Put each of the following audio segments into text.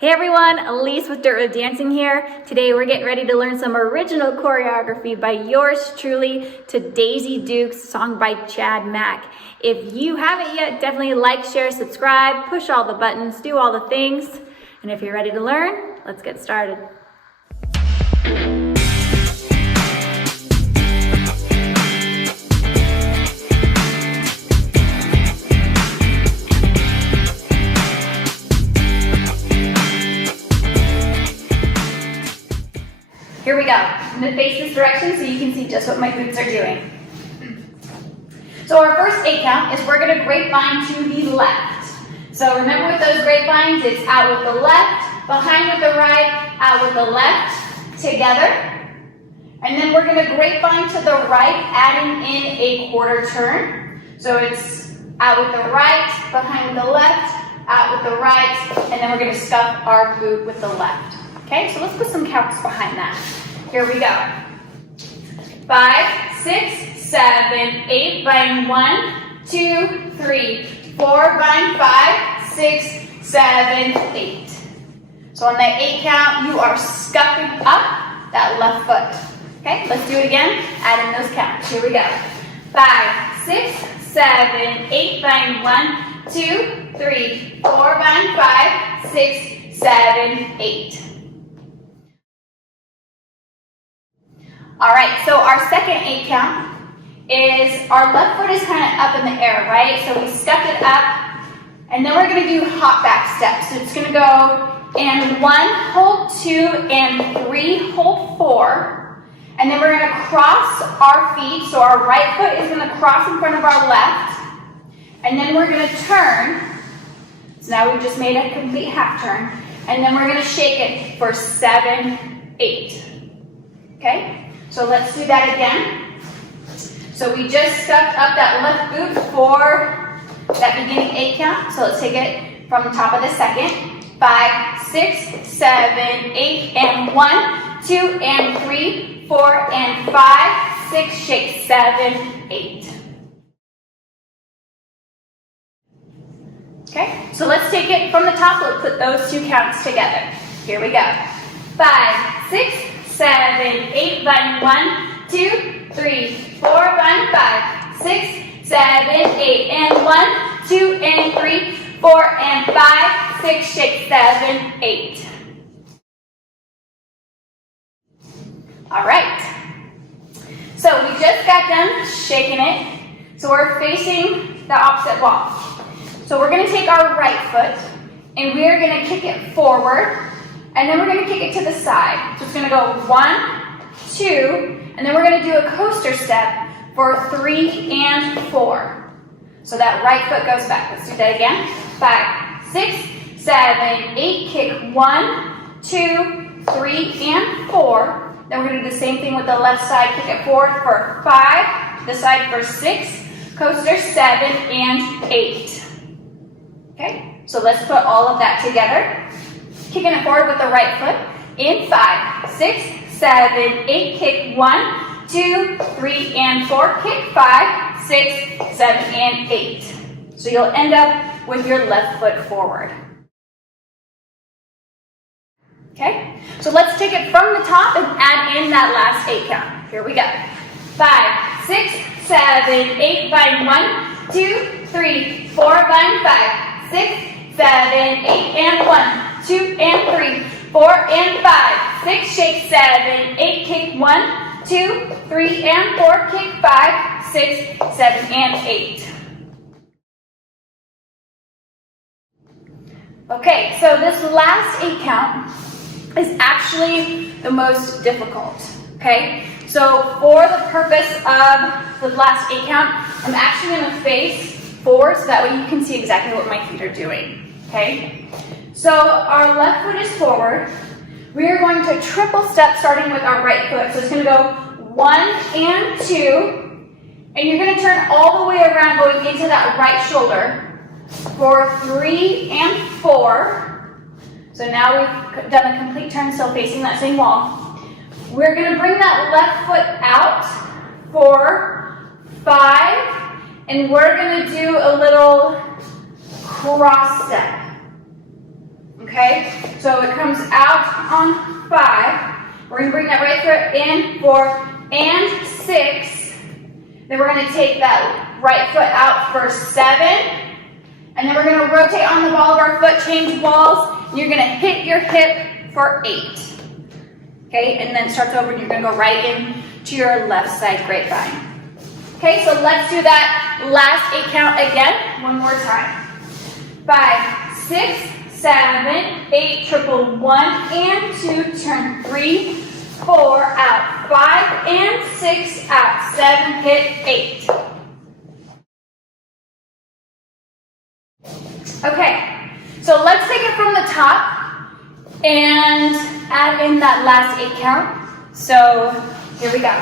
Hey everyone, Elise with Dirt with Dancing here. Today we're getting ready to learn some original choreography by yours truly to Daisy Duke's song by Chad Mack. If you haven't yet, definitely like, share, subscribe, push all the buttons, do all the things. And if you're ready to learn, let's get started. Here we go. I'm going to face this direction so you can see just what my boots are doing. So our first 8 count is we're going to grapevine to the left. So remember with those grapevines, it's out with the left, behind with the right, out with the left, together. And then we're going to grapevine to the right, adding in a quarter turn. So it's out with the right, behind with the left, out with the right, and then we're going to scuff our boot with the left. Okay, so let's put some counts behind that. Here we go. 5, 6, 7, 8, bind 1, 2, 3, 4, bind 5, 6, 7, 8. So on that 8 count, you are scuffing up that left foot. Okay, let's do it again. Add in those counts. Here we go. 5, 6, 7, 8, bind 1, 2, 3, 4, bind 5, 6, 7, 8. All right, so our second 8 count is our left foot is kind of up in the air, right? So we step it up, and then we're going to do hop back steps. So it's going to go and 1, hold 2, and 3, hold 4. And then we're going to cross our feet. So our right foot is going to cross in front of our left. And then we're going to turn. So now we've just made a complete half turn. And then we're going to shake it for 7, 8. Okay? So let's do that again. So we just stuffed up that left boot for that beginning 8 count. So let's take it from the top of the second. 5, 6, 7, 8, and 1, 2, and 3, 4, and 5, 6, shake 7, 8. Okay, so let's take it from the top. Let's put those 2 counts together. Here we go. 5, 6, 7, 8, bind 1, 2, 3, 4, bind 5, 6, 7, 8, and 1, 2, and 3, 4, and 5, 6, shake 7, 8. All right. So we just got done shaking it. So we're facing the opposite wall. So we're going to take our right foot and we're going to kick it forward. And then we're going to kick it to the side. So it's going to go 1, 2, and then we're going to do a coaster step for 3 and 4. So that right foot goes back. Let's do that again. 5, 6, 7, 8, kick 1, 2, 3, and 4. Then we're going to do the same thing with the left side. Kick it forward for 5, the side for 6, coaster 7, and 8. Okay, so let's put all of that together. Kicking it forward with the right foot in 5, 6, 7, 8, kick 1, 2, 3, and 4, kick 5, 6, 7, and 8. So you'll end up with your left foot forward. Okay, so let's take it from the top and add in that last 8 count. Here we go. 5, 6, 7, 8, bind 1, 2, 3, 4, bind 5, 6, 7, 8, and 1, 2, and 3, 4, and 5, 6, shake 7, 8, kick 1, 2, 3, and 4, kick 5, 6, 7, and 8. Okay, so this last 8 count is actually the most difficult, okay? So for the purpose of the last 8 count, I'm actually going to face forward so that way you can see exactly what my feet are doing, okay? So our left foot is forward. We are going to triple step starting with our right foot. So it's going to go 1 and 2, and you're going to turn all the way around going into that right shoulder for 3 and 4. So now we've done a complete turn, still facing that same wall. We're going to bring that left foot out for 5, and we're going to do a little cross step. Okay, so it comes out on 5. We're going to bring that right foot in 4 and 6. Then we're going to take that right foot out for 7. And then we're going to rotate on the ball of our foot, change balls. And you're going to hit your hip for 8. Okay, and then start over and you're going to go right in to your left side grapevine. Okay, so let's do that last 8 count again, one more time. 5, 6, 7, 8, triple 1 and 2, turn 3, 4, out, 5 and 6, out, 7, hit 8. Okay, so let's take it from the top and add in that last 8 count. So here we go.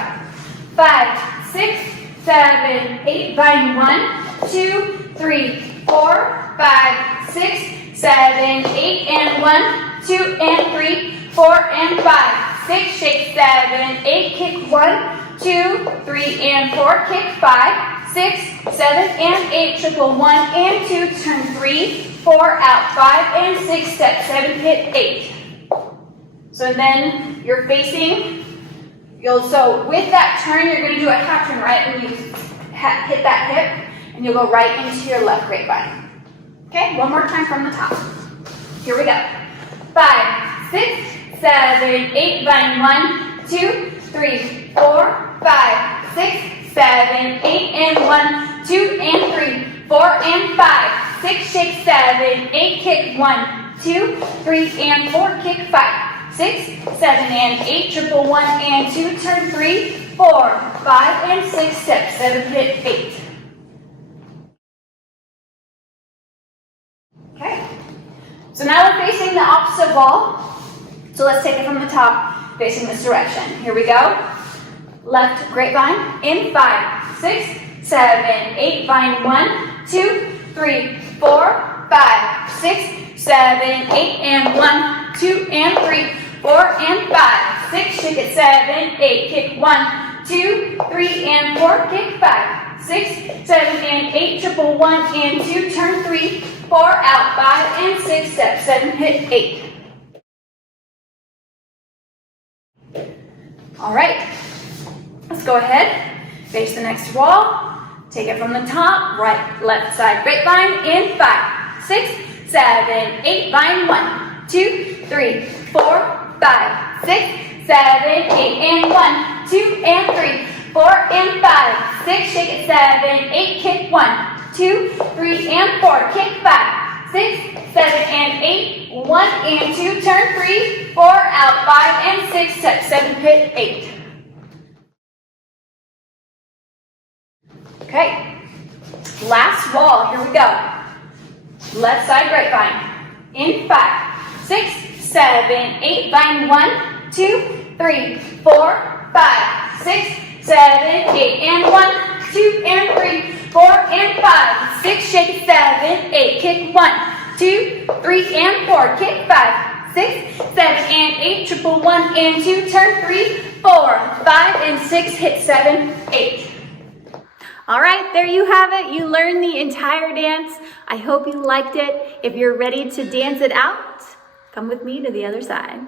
5, 6, 7, 8, vine 1, 2, 3, 4, 5, 6, 7, 8, and 1, 2, and 3, 4, and 5, 6, shake 7, 8, kick 1, 2, 3, and 4, kick 5, 6, 7, and 8, triple 1 and 2, turn 3, 4, out, 5, and 6, step 7, hit 8. So then you're facing, so with that turn, you're going to do a half turn, right? When you hit that hip, and you'll go right into your left grapevine. Okay, one more time from the top. Here we go. 5, 6, 7, 8, vine 1, 2, 3, 4, 5, 6, 7, 8, and 1, 2, and 3, 4, and 5, 6, shake 7, 8, kick 1, 2, 3, and 4, kick 5, 6, 7, and 8, triple 1, and 2, turn 3, 4, 5, and 6, step 7, hit 8. Okay, so now we're facing the opposite wall. So let's take it from the top, facing this direction. Here we go. Left grapevine in 5, 6, 7, 8, vine 1, 2, 3, 4, 5, 6, 7, 8, and 1, 2, and 3, 4, and 5, 6, shake it 7, 8, kick 1, 2, 3, and 4, kick 5, 6, 7, and 8, triple 1, and 2, turn 3, 4, out, 5, and 6, step 7, hit 8. All right, let's go ahead, face the next wall, take it from the top, right, left side grapevine in 5, 6, 7, 8, vine 1, 2, 3, 4, 5, 6, 7, 8, and 1, 2, and 3, 4, and 5, 6, shake it 7, 8, kick 1, 2, 3, and 4, kick 5, 6, 7, and 8, 1, and 2, turn 3, 4, out, 5, and 6, step 7, hit 8. Okay, last wall, here we go. Left side grapevine, in 5, 6, 7, 8, vine 1, 2, 3, 4, 5, 6, 7, 8, and 1, 2, and 3, 4, and 5, 6, shake 7, 8, kick 1, 2, 3, and 4, kick 5, 6, 7, and 8, triple 1, and 2, turn 3, 4, 5, and 6, hit 7, 8. All right, there you have it. You learned the entire dance. I hope you liked it. If you're ready to dance it out, come with me to the other side.